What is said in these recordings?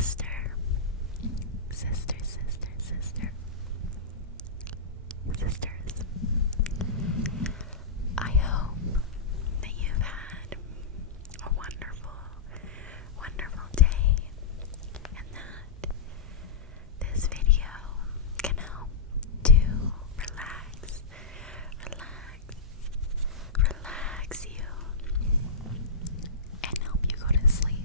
sister, sister, sister, sister, sisters. I hope that you've had a wonderful, wonderful day, and that this video can help to relax, relax you, and help you go to sleep.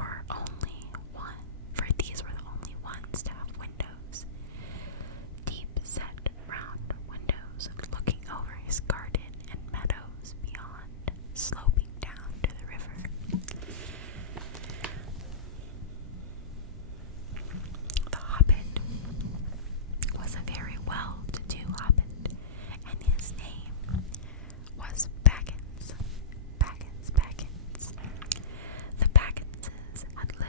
were only one, for these were the only ones to have windows. Deep set round windows looking over his garden and meadows beyond, sloping down to the river. The Hobbit was a very well-to-do Hobbit, and his name was Baggins. Baggins. The Bagginses had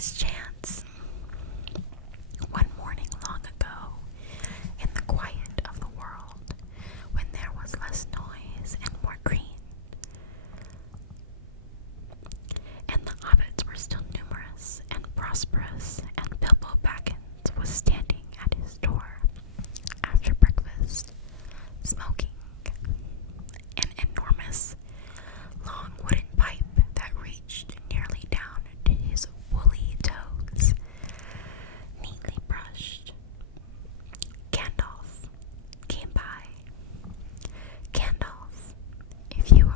this chance. One morning long ago, in the quiet of the world, when there was less noise and more green, and the hobbits were still numerous and prosperous, and Bilbo Baggins was standing at his door after breakfast, smoking an enormous long wooden pipe that reached nearly down to his woolly toes, neatly brushed. Gandalf came by. Gandalf, if you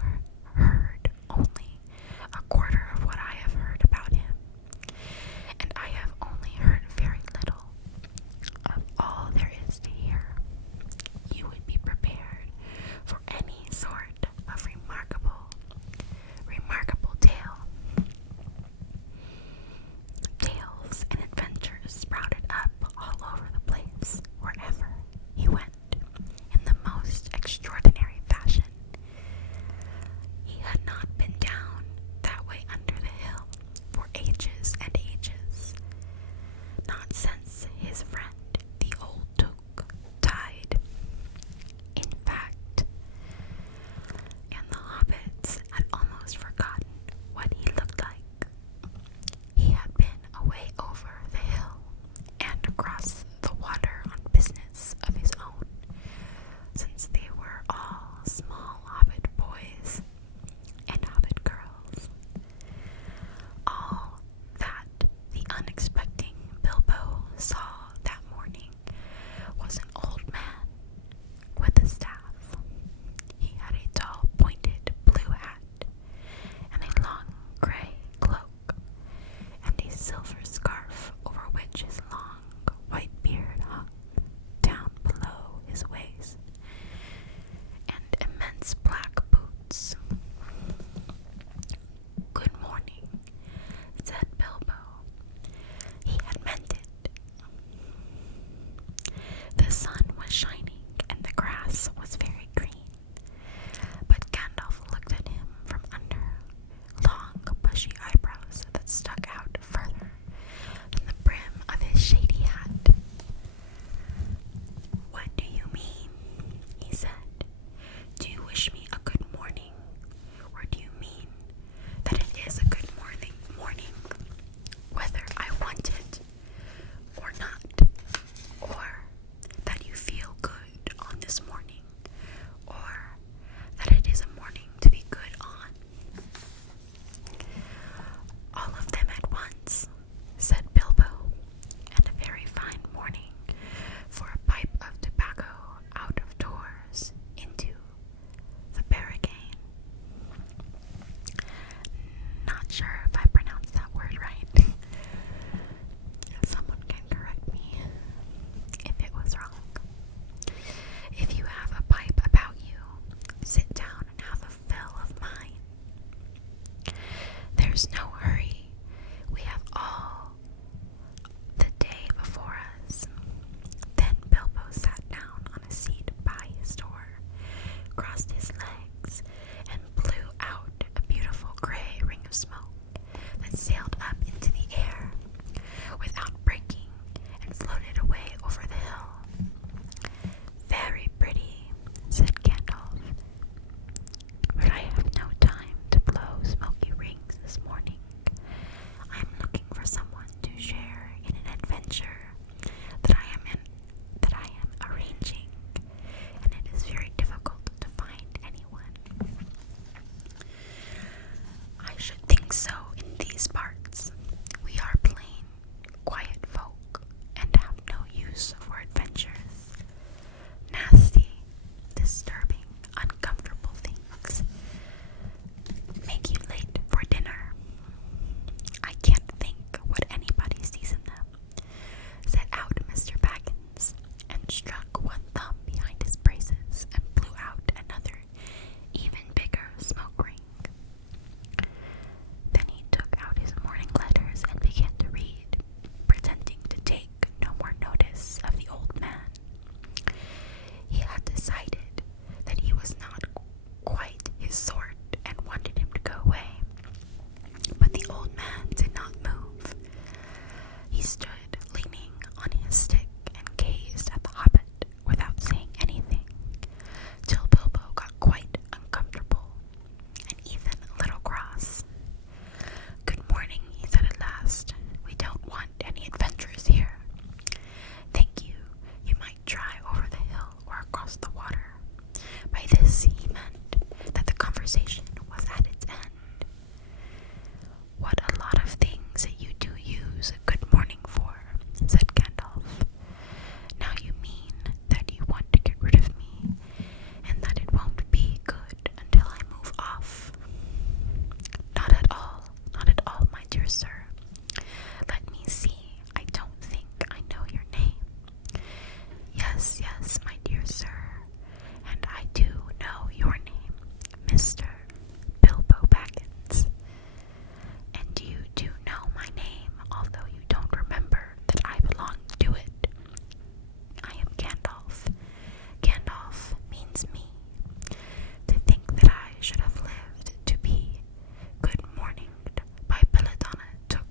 heard only a quarter of what I have heard about him, and I have only heard very little of all there is to hear, you would be prepared for any sort of remarkable tale. Tales and adventures sprouted up all over the place, wherever he went, in the most extraordinary fashion. He had not been down that way under the hill for ages and ages, not since his friend the old Duke died. In fact, and the hobbits had almost forgotten what he looked like. He had been away over the hill and across the water on business of his own, since they were all small hobbit boys and hobbit girls. All that the unexpected Bilbo saw that morning was an old man with a staff. He had a tall, pointed blue hat, and a long gray cloak, and a silver scarf over which his long white beard hung down below his waist, and immense black boots. "Good morning," said Bilbo. He had meant it. The sun was shining, and the grass was very green, but Gandalf looked at him from under long bushy eyebrows that stuck out further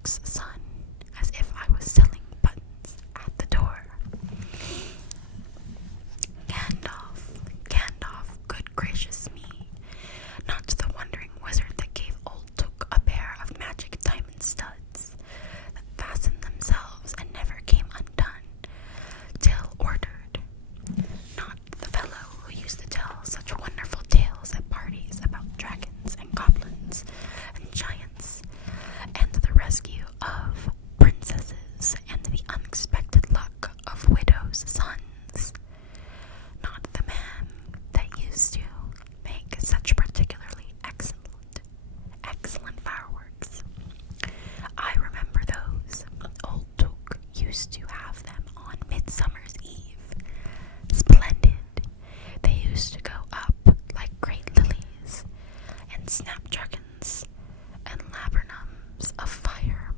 Took's son, as if I was selling buttons at the door. Gandalf, good gracious me, not the wandering wizard that gave old Took a pair of magic diamond studs that fastened themselves and never came undone till ordered, not the fellow who used to tell such wonderful tales at parties about dragons and goblins and giants, and the rescue of princesses and the unexpected luck of widows' sons, not the man that used to make such particularly excellent fireworks. I remember those. Old Took used to have them on Midsummer's Eve. Splendid. They used to go up like great lilies, and snapdragons and laburnums of fire,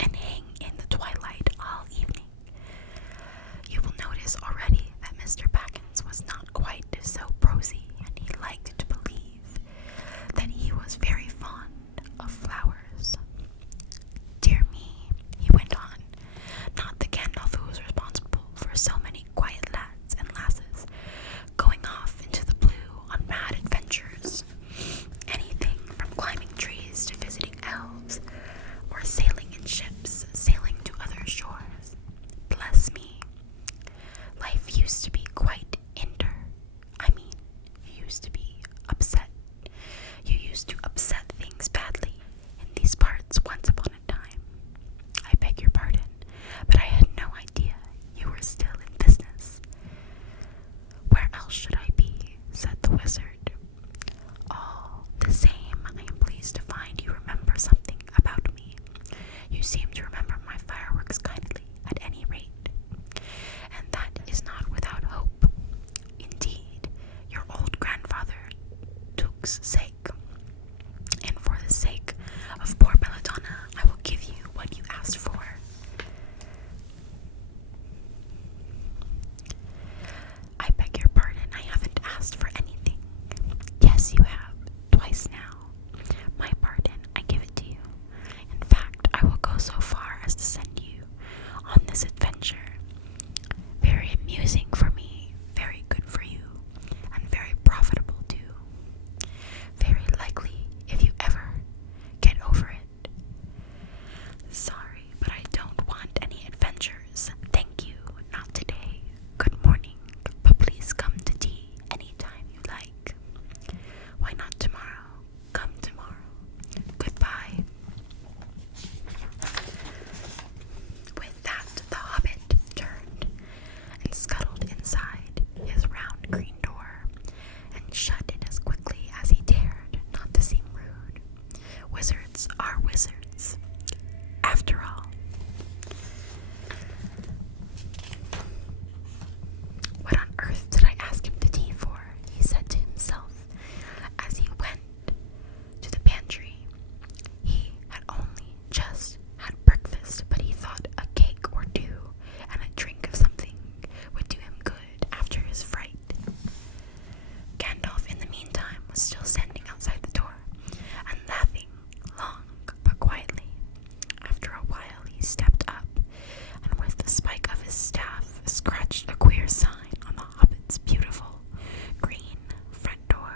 and hang in the twilight all evening. You will notice already that Mr. Baggins was not quite so prosy, and he liked to believe that he was very fond of flowers. Dear me, he went on, not the Gandalf who was responsible for so many quiet lads and lasses going off into the blue on mad adventures, anything from climbing trees to visiting elves, or sailing in ships, sailing to other shores. Bless me, life used to be quite you used to be upset. You used to upset things badly in these parts once upon a time. I beg your pardon, but I had no idea you were still in business. Where else should I be? Said the wizard. All the same, I am pleased to find you remember something about me. You seem to remember my fireworks kindly, at any rate, and that is not without hope. Indeed, your old grandfather Took's sake, and for the sake of poor Belladonna, I will give you what you asked for. I beg your pardon, I haven't asked for anything. Yes, you have, twice now. My pardon, I give it to you. In fact, I will go so far as to send you on this adventure. Very amusing for me, very good for you, and very profitable too. Very likely if you ever get over it. Sorry, but I don't want any adventures. Thank you, not today. Good morning, but please come to tea anytime you like. Why not tomorrow? Come tomorrow. Goodbye. With that, the Hobbit turned and scuttled inside his round green door, and shut it as quickly as he dared, not to seem rude. Wizards are wizards, after all. What on earth did I ask him to tea for? He said to himself as he went to the pantry. He had only just had breakfast, but he thought a cake or two and a drink of something would do him good after his fright. Gandalf, in the meantime, was still standing outside the door and laughing long but quietly. After a while, he stepped up and with the spike of his staff scratched a queer sign on the Hobbit's beautiful green front door.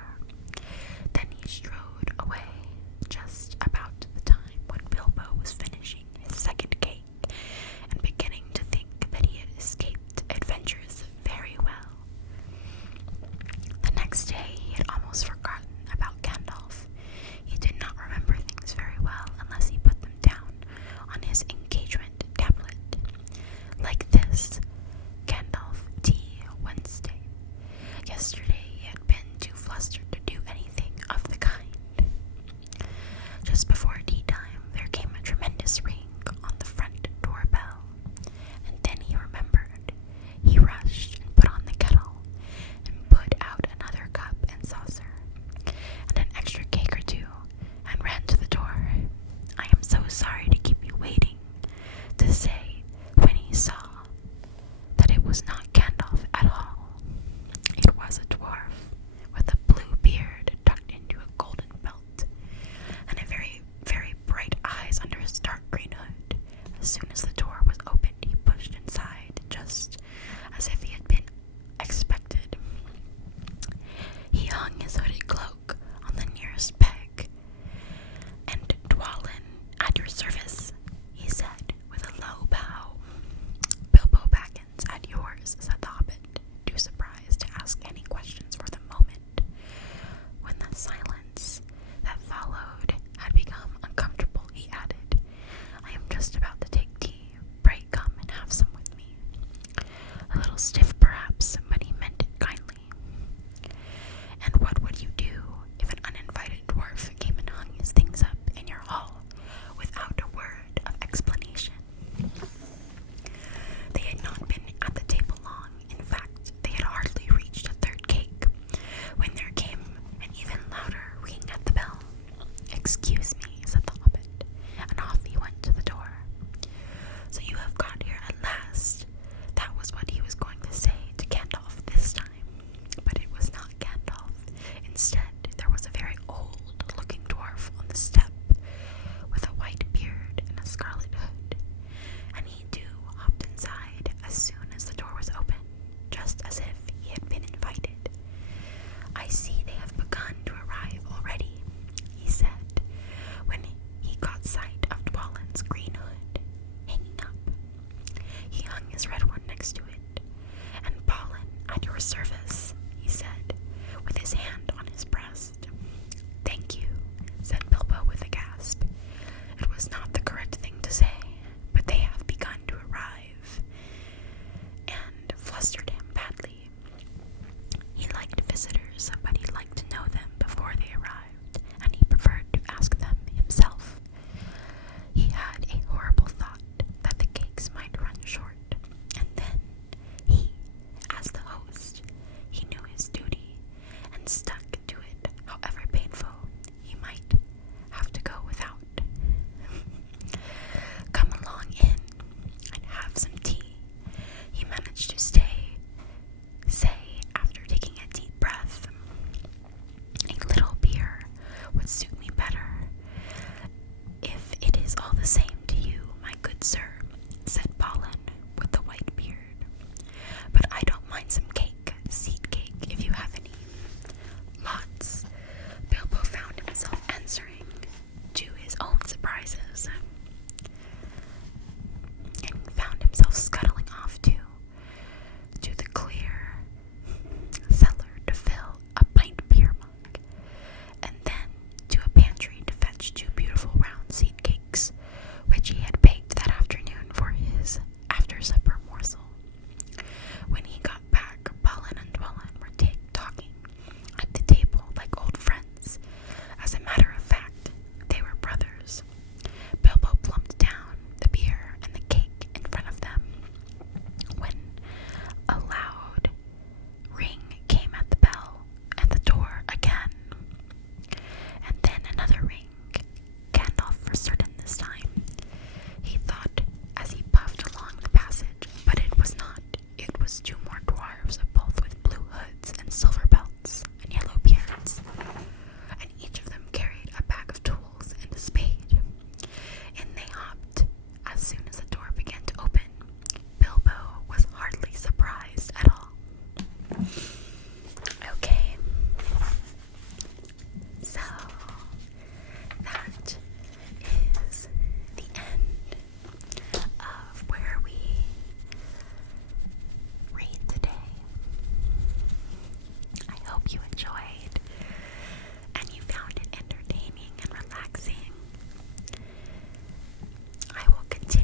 Then he strode away just about the time when Bilbo was finishing his second cake and beginning to think that he had escaped adventures very well. The next day he had almost forgotten about Gandalf. He did not remember things very well unless he put them down on his engagement as soon as the door was opened, he pushed inside, just as if he had been expected. He hung his hooded cloak on the nearest peg. "And Dwalin, at your service," he said with a low bow. "Bilbo Baggins, at yours," said the Hobbit, too surprised to ask any questions for the moment. When the silence that followed had become uncomfortable, he added, "I am just about to take tea. Pray come and have some with me." A little stiff, perhaps, but he meant it kindly. "And what would you do if an uninvited dwarf came and hung his things up in your hall without a word of explanation?" They had not been at the table long. In fact, they had hardly reached a third cake when there came an even louder ring at the bell. "Excuse me," said the Hobbit, and off he went to the door. "So you have got here at last." That was what he was going to say to Gandalf this time, but it was not Gandalf. Instead, there was a very old-looking dwarf on the step, with a white beard and a scarlet hood, and he too hopped inside as soon as the door was open, just as if he had been invited. "I see they have begun to arrive already," he said, when he caught sight of Dwalin's green hood hanging up. He hung his red one next to it. "And Balin, at your service," he said, with his hand on his breast. "Thank you," said Bilbo with a gasp. It was not the correct thing to say, but they have begun to arrive, and flustered him badly. He liked visitors, but he liked to know them before they arrived, and he preferred to ask them himself. He had a horrible thought that the cakes might run short, and then he, as the host, he knew his duty and stuck to it, however painful he might have to go without. "Come along in and have some tea," he managed to say after taking a deep breath. "A little beer would suit me better, if it is all the same to you, my good sir," said Balin with the white beard. "But I don't mind some cake, seed cake, if you have any." "Lots," Bilbo found himself answering, to his own surprises, and found himself scuttling off to the clear cellar to fill a pint beer mug, and then to a pantry to fetch 2 beautiful round seed cakes, which he had baked that afternoon for his after-supper morsel. When he got back, Balin and Dwalin were talking at the table like old friends. As a matter of fact, they were brothers. Bilbo plumped down the beer and the cake in front of them when a loud ring came at the bell and the door again, and then another ring. Gandalf for certain this time, he thought as he puffed along the passage, but it was not. It was 2 more dwarves, both with blue hoods and silver belts and yellow beards, and each of them carried a bag of tools and a spade. In they hopped as soon as the door began to open. Bilbo was hardly surprised at all. Okay, so that is the end of where we read today. I hope you enjoyed and you found it entertaining and relaxing. I will continue